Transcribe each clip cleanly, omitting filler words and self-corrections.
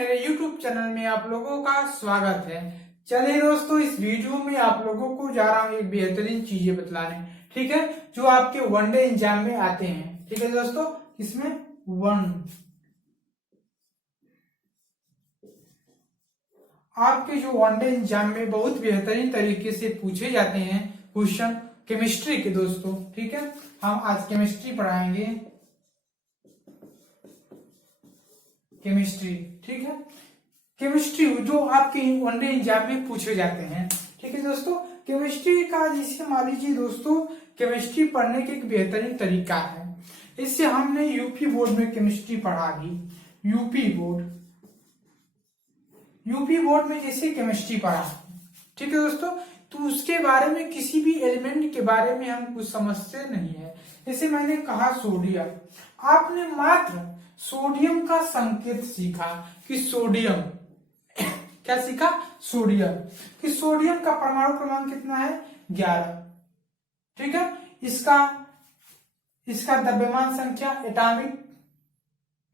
मेरे YouTube channel में आप लोगों का स्वागत है। चलिए दोस्तों, इस वीडियो में आप लोगों को जा रहा हूँ एक बेहतरीन चीजें बतलाने, ठीक है, जो आपके वनडे एग्जाम में आते हैं। ठीक है दोस्तों, इसमें आपके जो वनडे एग्जाम में बहुत बेहतरीन तरीके से पूछे जाते हैं क्वेश्चन केमिस्ट्री के दोस्तों। ठीक है, हम आज केमिस्ट्री पढ़ाएंगे, केमिस्ट्री। ठीक है, केमिस्ट्री जो आपके वनडे एग्जाम में पूछे जाते हैं। ठीक है दोस्तों, केमिस्ट्री का जिसे मान लीजिए दोस्तों, केमिस्ट्री पढ़ने का एक बेहतरीन तरीका है। इससे हमने यूपी बोर्ड में केमिस्ट्री पढ़ा भी, यूपी बोर्ड में जैसे केमिस्ट्री पढ़ा। ठीक है दोस्तों, तो उसके बारे में किसी भी एलिमेंट के बारे में हम कुछ समझते नहीं है। जैसे मैंने कहा सोडियम, आपने मात्र सोडियम का संकेत सीखा कि सोडियम क्या सीखा, सोडियम, कि सोडियम का परमाणु क्रमांक कितना है, 11। ठीक है, इसका द्रव्यमान संख्या एटॉमिक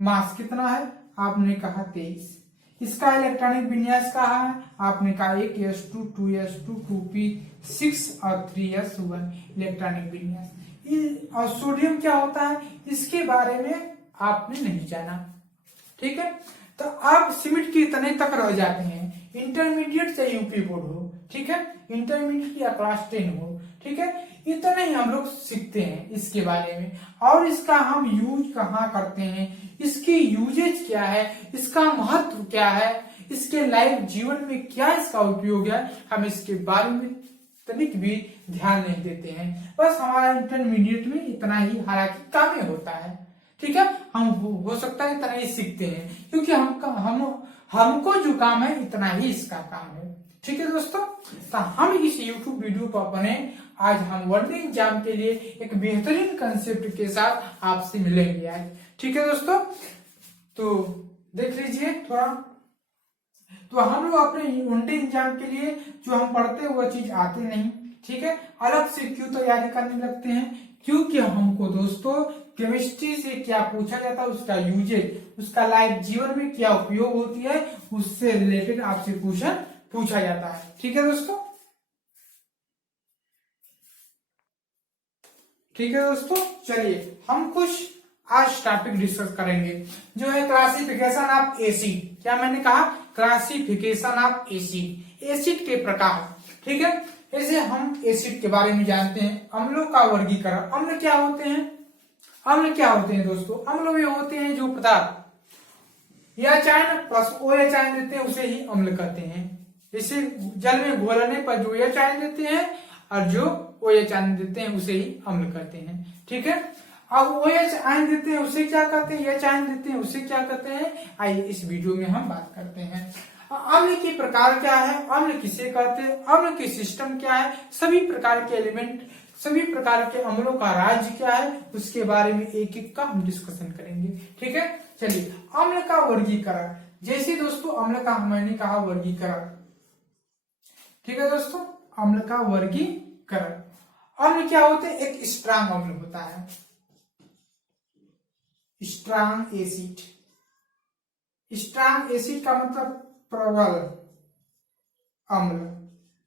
मास कितना है, आपने कहा 23। इसका इलेक्ट्रॉनिक विन्यास कहा है, आपने कहा 1s2 2s2 2p6 और 3s1 इलेक्ट्रॉनिक विन्यास। और सोडियम क्या होता है इसके बारे में आपने नहीं जाना। ठीक है, तो आप सिमिट के इतने तक रह जाते हैं, इंटरमीडिएट से यूपी बोर्ड हो, ठीक है, इंटरमीडिएट या क्लास 10 हो, ठीक है, इतना ही हम लोग सीखते हैं इसके बारे में। और इसका हम यूज कहाँ करते हैं, इसकी यूजेज क्या है, इसका महत्व क्या है, इसके लाइफ जीवन में क्या इसका उपयोग है, हम इसके बारे में तनिक भी ध्यान नहीं देते हैं। बस हमारा इंटरमीडिएट में इतना ही हालांकि काम होता है। ठीक है, हम हो सकता है इतना ही सीखते हैं, क्योंकि हमको जो काम है इतना ही इसका काम है। ठीक है दोस्तों, तो हम इस YouTube वीडियो को अपने आज हम वनडे एग्जाम के लिए एक बेहतरीन कंसेप्ट के साथ आपसे मिलेंगे आज। ठीक है दोस्तों, तो देख लीजिए थोड़ा, तो हम लोग अपने वनडे एग्जाम के लिए जो हम पढ़ते हैं वो चीज आते नहीं। ठीक है, अलग से क्यों तैयारी करने लगते हैं, क्योंकि हमको दोस्तों केमिस्ट्री से क्या पूछा जाता है, उसका यूजेज, उसका लाइफ जीवन में क्या उपयोग होती है, उससे रिलेटेड आपसे क्वेश्चन पूछा जाता है। ठीक है दोस्तों, ठीक है दोस्तों, चलिए हम कुछ आज टॉपिक डिस्कस करेंगे, जो है क्लासिफिकेशन ऑफ एसिड। क्या मैंने कहा, क्लासिफिकेशन ऑफ एसिड, एसिड के प्रकार। ठीक है, ऐसे हम एसिड के बारे में जानते हैं। अम्लों का वर्गीकरण, अम्ल क्या होते हैं, अम्ल क्या होते हैं दोस्तों, अम्ल वे होते हैं जो पदार्थ या चायन प्लस ओ एच आयन देते हैं उसे ही अम्ल कहते हैं। जैसे जल में घोलने पर जो एच आयन देते हैं और जो ओ एच आयन देते हैं उसे ही अम्ल कहते हैं। ठीक है, अब ओ एच आयन देते हैं उसे क्या कहते हैं, एच आयन देते हैं उसे क्या कहते हैं, आइए इस वीडियो में हम बात करते हैं। अम्ल के प्रकार क्या है, अम्ल किसे कहते हैं, अम्ल के सिस्टम क्या है, सभी प्रकार के एलिमेंट, सभी प्रकार के अम्लों का राज्य क्या है, उसके बारे में एक एक का हम डिस्कशन करेंगे। ठीक है, चलिए अम्ल का वर्गीकरण। जैसे दोस्तों अम्ल का मैंने कहा वर्गीकरण। ठीक है दोस्तों, अम्ल का वर्गीकरण, अम्ल क्या होते हैं, एक स्ट्रांग अम्ल होता है, स्ट्रांग एसिड। स्ट्रांग एसिड का मतलब प्रबल अम्ल,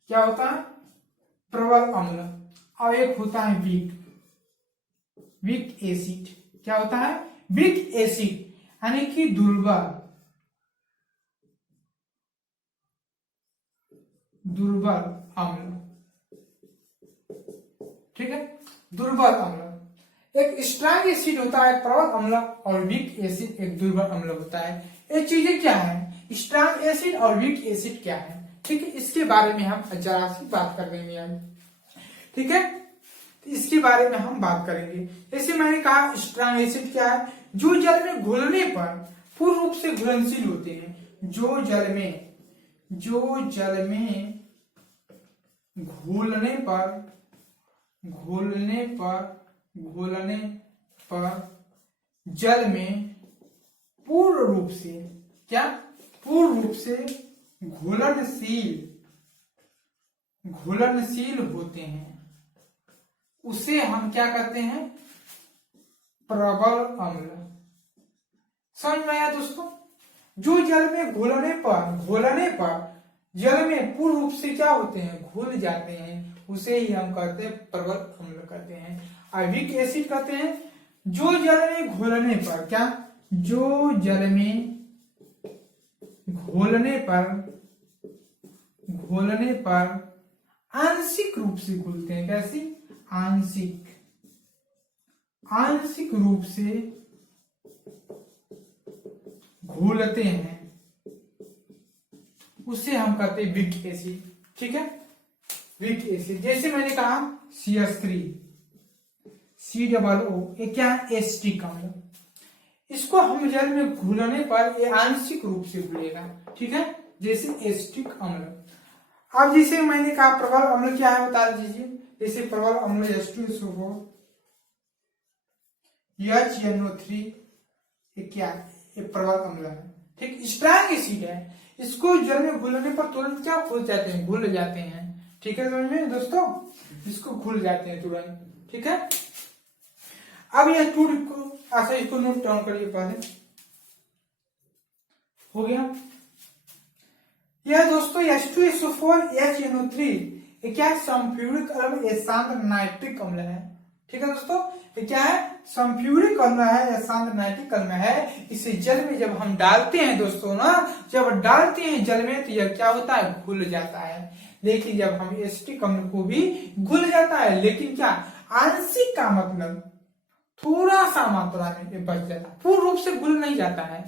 क्या होता है, प्रबल अम्ल। और एक होता है वीक एसिड। क्या होता है, वीक एसिड, यानी कि दुर्बल अम्ल। ठीक है, दुर्बल अम्ल। एक स्ट्रांग एसिड होता है प्रबल अम्ल, और वीक एसिड एक दुर्बल अम्ल होता है। ये चीजें क्या है, स्ट्रांग एसिड और वीक एसिड क्या है, ठीक है, इसके बारे में हम जरा सी बात कर लेंगे आज। ठीक है, तो इसके बारे में हम बात करेंगे। जैसे मैंने कहा स्ट्रांग एसिड क्या है, जो जल में घुलने पर पूर्ण रूप से घुलनशील होते हैं, जो जल में घोलने पर जल में पूर्ण रूप से घुलनशील होते हैं, उसे हम क्या कहते हैं, प्रबल अम्ल। समझ में आया दोस्तों, जो जल में घोलने पर जल में पूर्ण रूप से क्या होते हैं, घुल जाते हैं, उसे ही हम कहते हैं प्रबल अम्ल कहते हैं। और वीक एसिड कहते हैं जो जल में घोलने पर क्या, जो जल में घोलने पर आंशिक रूप से घुलते हैं। कैसी, आंशिक रूप से घुलते हैं, उसे हम कहते हैं वीक एसिड। ठीक है, वीक एसिड। जैसे मैंने कहा CH3 COO, ये क्या है, एसिटिक अम्ल। इसको हम जल में घुलने पर ये आंशिक रूप से घुलेगा। ठीक है, जैसे एसिटिक अम्ल। अब जैसे मैंने कहा प्रबल अम्ल क्या है बता दीजिए। जैसे प्रबल अम्ल H2SO4 HNO3, ये क्या है, ये प्रबल अम्ल है। ठीक, स्ट्रॉन्ग एसिड है, इसको जल में घुलने पर तुरंत क्या घुल जाते हैं, घुल जाते हैं। ठीक है समझ में दोस्तों, इसको घुल जाते हैं तुरंत। ठीक है, अब यह टूट को ऐसा इसको नोट डाउन करिए पहले। हो गया यह दोस्तों H2SO4 HNO3, ये क्या है, सल्फ्यूरिक अम्ल, ये शांत नाइट्रिक अम्ल है। ठीक है दोस्तों, ये क्या है, सल्फ्यूरिक अम्ल है या शांत नाइट्रिक अम्ल है। इसे जल में जब हम डालते हैं दोस्तों ना, जब डालते हैं जल में तो यह क्या होता है, घुल जाता है। लेकिन जब हम एसिटिक अम्ल को भी घुल जाता है, लेकिन क्या, आंशिक का मतलब थोड़ा सा मात्रा में ये बच जाता है, पूर्ण रूप से घुल नहीं जाता है,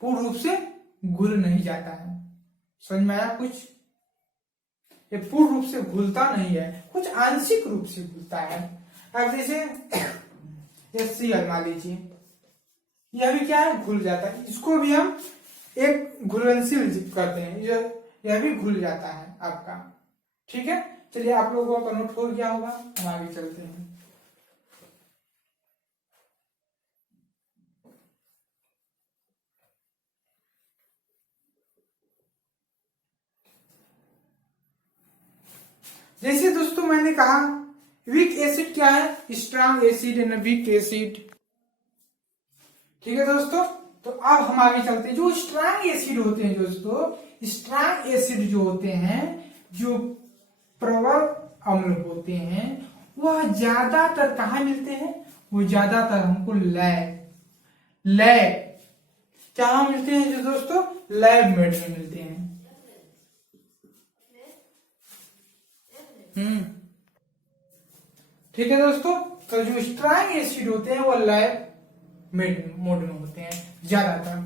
पूर्ण रूप से घुल नहीं जाता है। समझ में आया कुछ, ये पूर्ण रूप से घुलता नहीं है, कुछ आंशिक रूप से घुलता है। अब जैसे HCl मान लीजिए, यह भी क्या है, घुल जाता है, इसको भी हम एक घुलनशील करते हैं, यह भी घुल जाता है आपका। ठीक है, चलिए आप लोगों का नोट हो गया होगा, हम आगे चलते हैं। जैसे दोस्तों मैंने कहा वीक एसिड क्या है, strong acid and weak acid. ठीक है दोस्तों, तो अब हम आगे चलते हैं। जो स्ट्रॉन्ग एसिड होते हैं दोस्तों, स्ट्रॉन्ग एसिड जो होते हैं, जो प्रबल अम्ल होते हैं, वह ज्यादातर कहाँ मिलते हैं, वो ज्यादातर हमको लैब कहाँ मिलते हैं जो दोस्तों, लैब मेड में मिलते हैं। ठीक है दोस्तों, तो जो स्ट्रॉन्ग एसिड होते हैं वो लैब मोड में होते हैं, ज्यादातर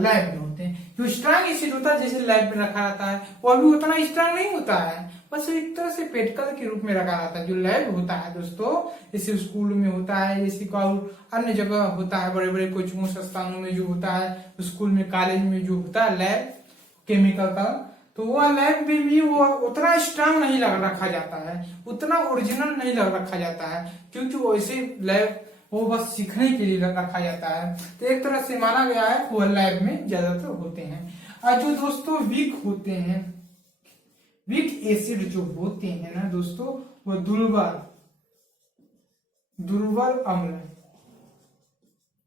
लैब में होते हैं। जो स्ट्रॉन्ग एसिड होता है जैसे लैब में रखा जाता है, वो अभी उतना स्ट्रॉन्ग नहीं होता है, बस एक तरह से पेटकल के रूप में रखा जाता है। जो लैब होता है दोस्तों, जैसे स्कूल में होता है, जैसे अन्य जगह होता है, बड़े बड़े कोचिंग संस्थानों में जो होता है, स्कूल में कॉलेज में जो होता है लैब केमिकल का, तो वो लैब में भी वो उतना स्ट्रांग नहीं रखा जाता है, उतना ओरिजिनल नहीं रखा जाता है, क्योंकि वो ऐसे लैब वो बस सीखने के लिए रखा जाता है। तो एक तरह से माना गया है वो लैब में ज्यादातर होते हैं। और जो दोस्तों वीक होते हैं, वीक एसिड जो होते हैं ना दोस्तों, वो दुर्बल अम्ल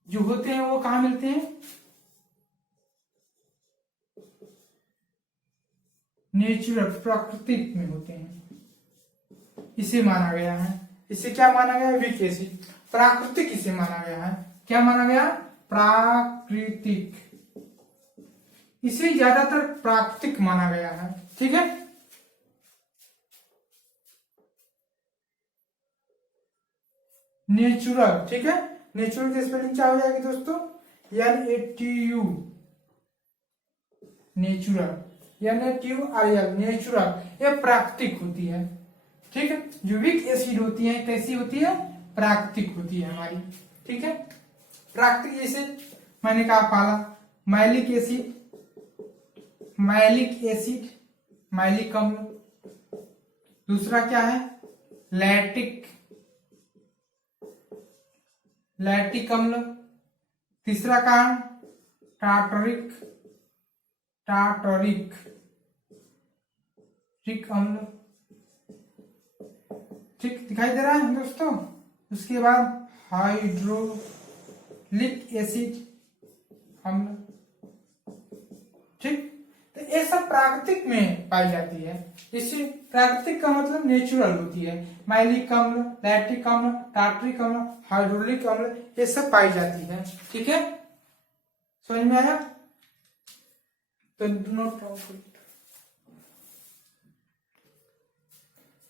जो होते हैं वो कहाँ मिलते हैं, नेचुरल प्राकृतिक में होते हैं। इसे माना गया है, इसे क्या माना गया है, वीक एसिड प्राकृतिक, इसे माना गया है, क्या माना गया, प्राकृतिक, इसे ज्यादातर प्राकृतिक माना गया है। ठीक है, नेचुरल। ठीक है, नेचुरल की स्पेलिंग क्या हो जाएगी दोस्तों, NATU, नेचुरल, NATURL, नेचुरल, ये प्राकृतिक होती है। ठीक है, जो वीक एसिड होती है कैसी होती है, प्राकृतिक होती है हमारी। ठीक है, प्राकृतिक जैसे मैंने कहा पहला मैलिक एसिड, मैलिक अम्ल, दूसरा क्या है, लैक्टिक अम्ल, तीसरा का टार्टरिक अम्ल। ठीक दिखाई दे रहा है दोस्तों। उसके बाद हाइड्रोलिक एसिड, अम्ल। ठीक, तो ये सब प्राकृतिक में पाई जाती है। इससे प्राकृतिक का मतलब नेचुरल होती है। मैलिक अम्ल, लैक्टिक अम्ल, टार्ट्रिक अम्ल, हाइड्रोलिक अम्ल, ये सब पाई जाती है। ठीक है, समझ में आया? तो डू नॉट प्रॉफिट।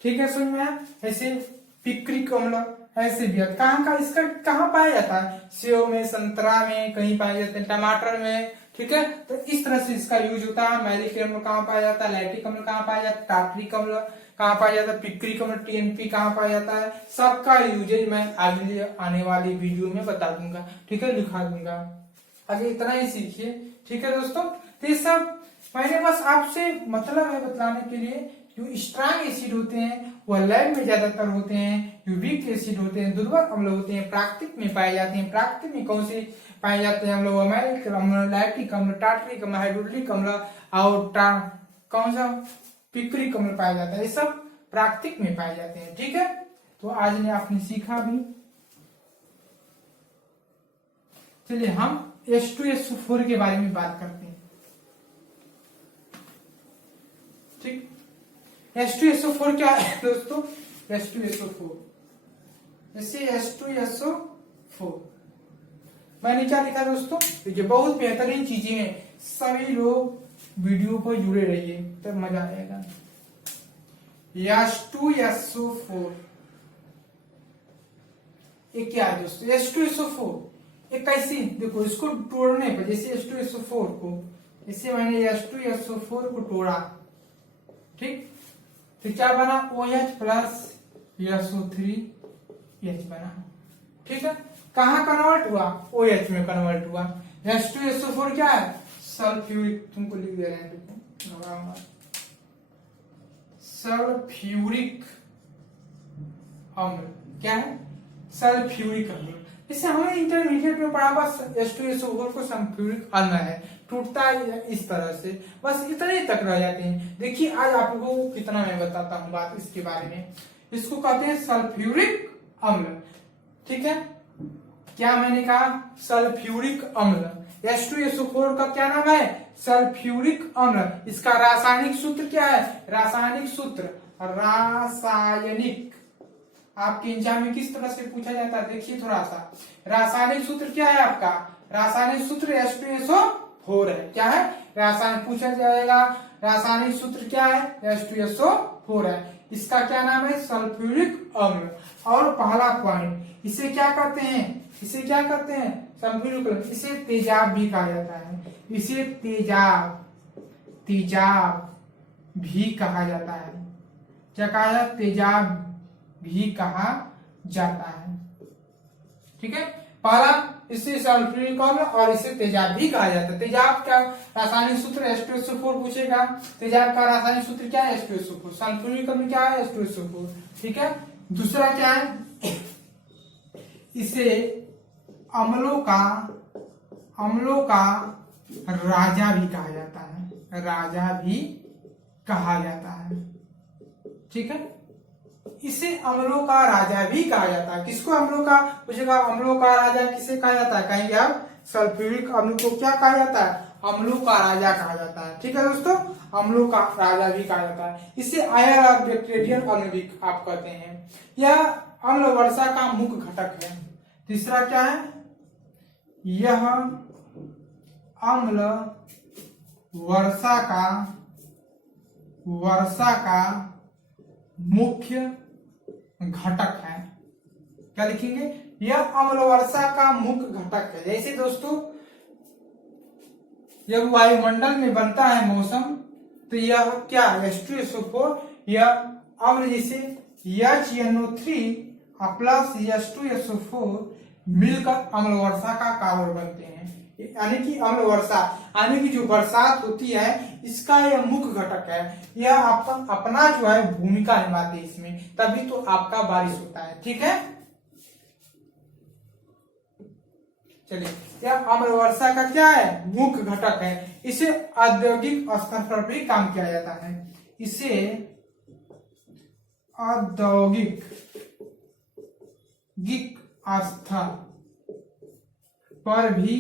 ठीक है, समझ में आया? ऐसे पिक्रिक अम्ल ऐसे भी है। कहाँ का इसका कहाँ पाया जाता है? सेव में, संतरा में, कहीं पाए जाते हैं, टमाटर में। ठीक है, तो इस तरह से इसका यूज होता है। मैलिक अम्ल कहाँ पाया जाता है, लैक्टिक अम्ल कहाँ पाया जाता है, टार्ट्रिक अम्ल कहाँ पाया जाता है, पिक्रिक अम्ल टीएनपी कहाँ पाया जाता है। सबका यूजेज मैं आगे आने वाली वीडियो में बता दूंगा। ठीक है, लिखा दूंगा। आगे इतना ही सीखिए। ठीक है दोस्तों, तो ये सब मैंने बस आपसे मतलब है बतलाने के लिए। जो स्ट्रॉन्ग एसिड होते हैं वह लैब में ज्यादातर होते हैं। जो वीक एसिड होते हैं, दुर्बल अम्ल होते हैं, प्राकृतिक में पाए जाते हैं। प्राकृतिक में कौन से पाए जाते हैं हम लोग? मैलिक अम्ल, लैक्टिक अम्ल, टार्ट्रिक अम्ल, हाइड्रोलिक अम्ल और कौन सा पिक्रिक अम्ल पाया जाता है। ये सब प्राकृतिक में पाए जाते हैं। ठीक है, तो आज ने आपने सीखा भी। चलिए हम H2SO4 के बारे में बात करते हैं। ठीक, H2SO4 क्या है दोस्तों? H2SO4 जैसे H2SO4 मैंने क्या लिखा दोस्तों? देखिए, बहुत बेहतरीन चीजें हैं। सभी लोग वीडियो पर जुड़े रहिए, तब मजा आएगा। H2SO4 ये क्या है दोस्तों? H2SO4 ये कैसे? देखो, इसको तोड़ने पर, जैसे H2SO4 को, इसे मैंने H2SO4 को तोड़ा। ठीक, तो क्या बना? OH प्लस SO3H बना। ठीक है, कहाँ कन्वर्ट हुआ? OH में कन्वर्ट हुआ। H2SO4 क्या है? सल्फ्यूरिक, तुमको लिख दे रहे हैं, देखो सल्फ्यूरिक अम्ल। क्या है? सल्फ्यूरिक अम्ल। इससे हमने इंटरमीडिएट में पढ़ा, बस H2SO4 को सल्फ्यूरिक अम्ल है, टूटता है इस तरह से, बस इतने तक रह जाते हैं। देखिए, आज आपको कितना मैं बताता हूँ बात इसके बारे में। इसको कहते हैं सल्फ्यूरिक अम्ल। ठीक है, क्या मैंने कहा? सल्फ्यूरिक अम्ल। H2SO4 का क्या नाम है? सल्फ्यूरिक अम्ल। इसका रासायनिक सूत्र क्या है? रासायनिक सूत्र, रासायनिक आपके एग्जाम में किस तरह से पूछा जाता है? देखिए थोड़ा सा, रासायनिक सूत्र क्या है आपका? रासायनिक सूत्र H2SO4 है। क्या है? रासायनिक पूछा जाएगा, रासायनिक सूत्र क्या है? H2SO4 है। इसका क्या नाम है? सल्फ्यूरिक अम्ल। और पहला पॉइंट, इसे क्या कहते हैं? इसे क्या कहते हैं? सल्फ्यूरिक अम्ल। इसे तेजाब भी कहा जाता है। इसे तेजाब भी कहा जाता है। क्या कहा जाता है? तेजाब भी कहा जाता है। ठीक है, पहला इसे सल्फ्यूरिक अम्ल और इसे तेजाब भी कहा जाता है। तेजाब का रासायनिक सूत्र H2SO4 पूछेगा। तेजाब का रासायनिक सूत्र क्या है? H2SO4। सल्फ्यूरिक अम्ल क्या है? H2SO4। ठीक है, दूसरा क्या है? इसे अम्लों का राजा भी कहा जाता है। राजा भी कहा जाता है। ठीक है, इसे अम्लों का राजा भी कहा जाता है। किसको अम्लों का पूछेगा? अम्लों का राजा किसे कहा जाता है? कहेंगे आप, सल्फ्यूरिक अम्ल को क्या कहा जाता है? अम्लों का राजा कहा जाता है। ठीक है दोस्तों, अम्लों का राजा भी कहा जाता है। इसे आयर और बैक्टीरियल अम्ल भी आप कहते हैं। यह अम्ल वर्षा का मुख्य घटक है। तीसरा क्या है? यह अम्ल वर्षा का मुख्य घटक है। क्या लिखेंगे? यह अम्ल वर्षा का मुख्य घटक है। जैसे दोस्तों, जब वायुमंडल में बनता है मौसम, तो यह क्या? H2SO4 यह अम्ल, जिसे HNO3 प्लस H2SO4 मिलकर अम्ल वर्षा का कारण बनते हैं। यानी कि अम्ल वर्षा, यानी कि जो बरसात होती है, इसका यह मुख्य घटक है। यह अपना जो है भूमिका निभाते हैं इसमें, तभी तो आपका बारिश होता है। ठीक है, चलिए, यह अम्ल वर्षा का क्या है? मुख्य घटक है। इसे औद्योगिक स्तर पर भी काम किया जाता है। इसे औद्योगिक स्तर पर भी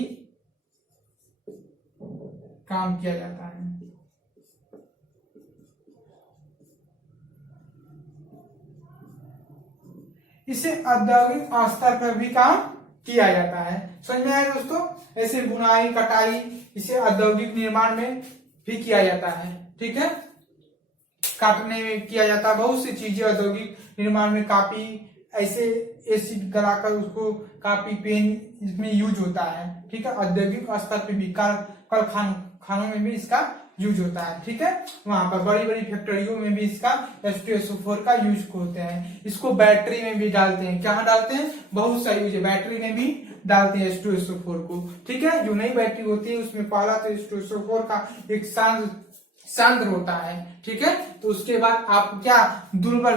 काम किया जाता है। इसे औद्योगिक स्तर पर भी काम किया जाता है। समझ में आया दोस्तों? ऐसे बुनाई कटाई इसे औद्योगिक निर्माण में भी किया जाता है। ठीक है, काटने में किया जाता है, बहुत सी चीजें औद्योगिक निर्माण में, कापी ऐसे एसिड गलाकर उसको कापी पेन इसमें यूज होता है। ठीक है, औद्योगिक स्तर पे भी कल खानों में भी इसका यूज होता है। ठीक है, वहां पर बड़ी बड़ी फैक्ट्रियों में भी इसका H2SO4 का यूज होते हैं। इसको बैटरी में भी डालते हैं। कहाँ डालते हैं? बहुत सा यूज है, बैटरी में भी डालते हैं H2SO4 को। ठीक है, जो नई बैटरी होती है उसमें पहला तो H2SO4 का एक सांद्र होता है। ठीक है, तो उसके बाद आप क्या दुर्बल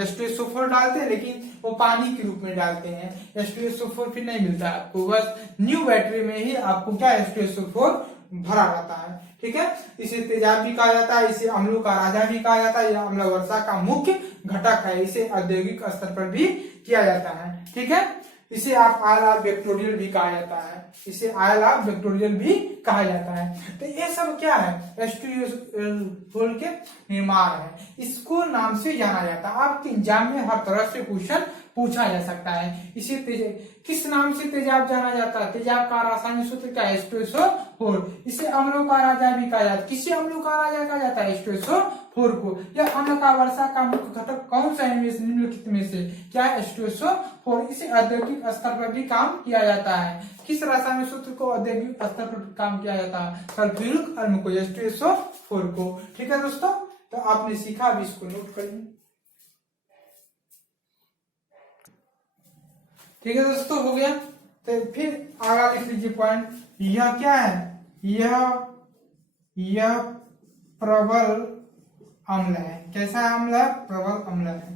H2SO4 डालते हैं, लेकिन वो पानी के रूप में डालते हैं। H2SO4 फिर नहीं मिलता आपको, बस न्यू बैटरी में ही आपको क्या H2SO4 भरा रहता है। ठीक है, इसे तेजाब भी कहा जाता है, इसे अम्लों का राजा भी कहा जाता है, यह अम्ल वर्षा का मुख्य घटक है। इसे औद्योगिक स्तर पर भी किया जाता है। ठीक है, इसे आप आयल ऑफ वेक्टोरियल भी कहा जाता है, इसे आयल ऑफ वेक्टोरियल भी कहा जाता है। तो ये सब क्या है? H2SO4 के निर्माण है, इसको नाम से जाना जाता है। आपके एग्जाम में हर तरह से क्वेश्चन पूछा जा सकता है। इसे किस नाम से तेजाब जाना जाता है? तेजाब का रासायनिक सूत्र क्या है? H2SO4। इसे अम्लों का राजा भी कहा जाता है। किसे अम्लों का राजा कहा जाता है? H2SO4 को। यह अम्ल का वर्षा का मुख्य घटक कौन सा है निम्नलिखित में से? क्या है? H2SO4। इसे औद्योगिक स्तर पर भी काम किया जाता है। किस रासायनिक सूत्र को औद्योगिक स्तर पर काम किया जाता है? सल्फ्यूरिक अम्ल को, H2SO4 को। ठीक है दोस्तों, तो आपने सीखा, अभी इसको नोट करिए। ठीक है दोस्तों, हो गया। तो फिर आगे लिख लीजिए पॉइंट। यह क्या है? यह प्रबल अम्ल है। कैसा अम्ल है? प्रबल अम्ल है।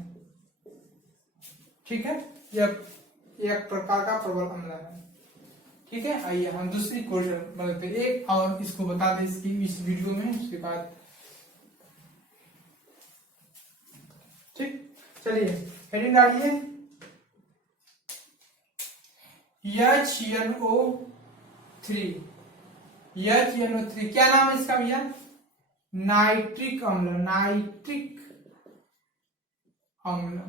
ठीक है, यह एक प्रकार का प्रबल अम्ल है। ठीक है, आइए हम दूसरी क्वेश्चन मतलब एक और इसको बता दें इसकी इस वीडियो में, उसके बाद। ठीक, चलिए हेडिंग डालिए। HNO3 क्या नाम है इसका भैया? नाइट्रिक अम्ल। नाइट्रिक अम्ल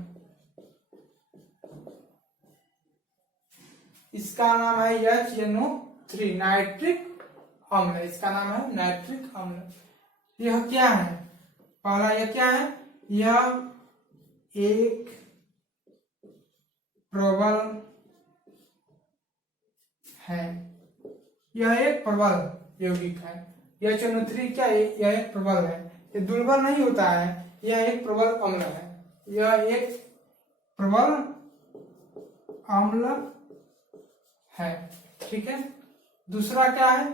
इसका नाम है HNO3, नाइट्रिक अम्ल। इसका नाम है नाइट्रिक अम्ल। यह क्या है? पहला यह क्या है? यह एक प्रबल है। यह एक प्रबल यौगिक है। यह HNO3 क्या है? यह एक प्रबल है, ये दुर्बल नहीं होता है। यह एक प्रबल अम्ल है। यह एक प्रबल अम्ल है। ठीक है, दूसरा क्या है?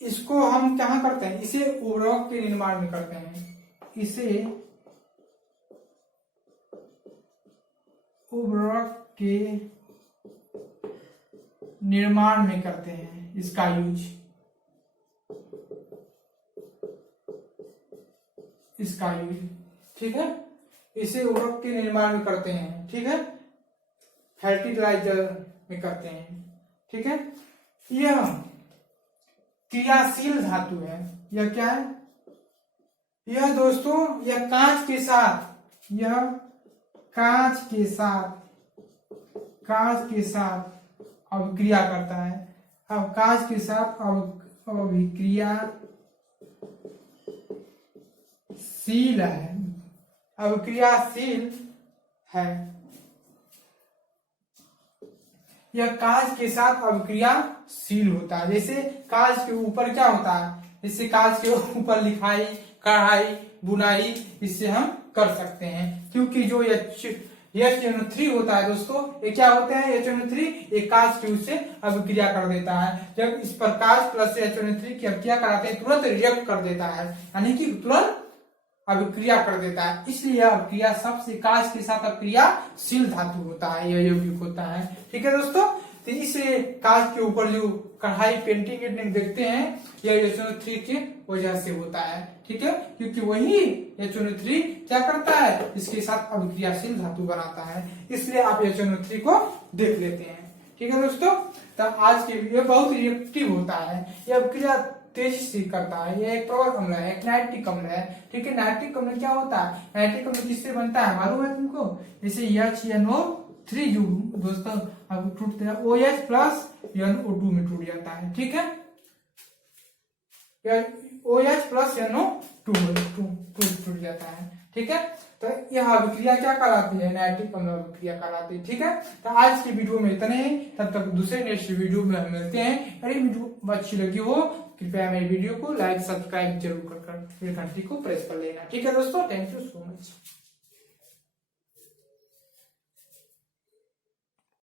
इसको हम क्या करते हैं? इसे उर्वरक के निर्माण में करते हैं। इसे उर्वरक के निर्माण में करते हैं इसका यूज, इसका यूज। ठीक है, इसे उर्वरक के निर्माण में करते हैं। ठीक है, फर्टिलाइजर में करते हैं। ठीक है, यह क्रियाशील धातु है। यह क्या है? यह दोस्तों यह कांच के साथ, यह कांच के साथ अभिक्रिया करता है। अब कांच के साथ अभिक्रियाशील है, अभिक्रियाशील है। यह कांच के साथ अभिक्रियाशील होता है। जैसे कांच के ऊपर क्या होता है? जैसे कांच के ऊपर लिखाई, कढ़ाई, बुनाई इससे हम कर सकते हैं। क्योंकि जो HNO3 होता है दोस्तों, ये क्या होते हैं? HNO3 एक कांच के उससे अभिक्रिया कर देता है। जब इस पर कांच प्लस HNO3 की अभिक्रिया कराते हैं, तुरंत रिएक्ट कर देता है, यानी कि तुरंत अभिक्रिया कर देता है। इसलिए अभिक्रिया सबसे कांच के साथ अभिक्रियाशील धातु होता है, यह यौगिक होता है। ठीक है दोस्तों, तो इस कांच के ऊपर जो कढ़ाई पेंटिंग देखते हैं, यह HNO3 के वजह से होता है। ठीक है, क्योंकि वही HNO3 क्या करता है? इसके साथ अभिक्रियाशील धातु बनाता है, इसलिए आप HNO3 को देख लेते हैं। ठीक है दोस्तों, तो आज के वीडियो बहुत रिएक्टिव होता है। यह अभिक्रिया तेजी से करता है। ये एक प्रवर्ग अम्ल है, एक नाइट्रिक अम्ल है। ठीक है, नाइट्रिक अम्ल क्या होता है? नाइट्रिक अम्ल किससे बनता है मालूम है तुमको? जैसे HNO3 जो दोस्तों अब टूटते हैं OH प्लस NO2 में टूट जाता है। ठीक है, OH प्लस NO2 टूट जाता है। ठीक है, तो यह अभिक्रिया क्या कहलाती है? नाइट्रिक अम्ल अभिक्रिया कहलाती है। ठीक है, तो आज की वीडियो में इतने ही, तब तक दूसरे नेक्स्ट वीडियो में हम मिलते हैं। अगर वीडियो अच्छी लगी हो कृपया मेरी वीडियो को लाइक सब्सक्राइब जरूर कर घंटी को प्रेस कर लेना। ठीक है दोस्तों, थैंक यू सो मच।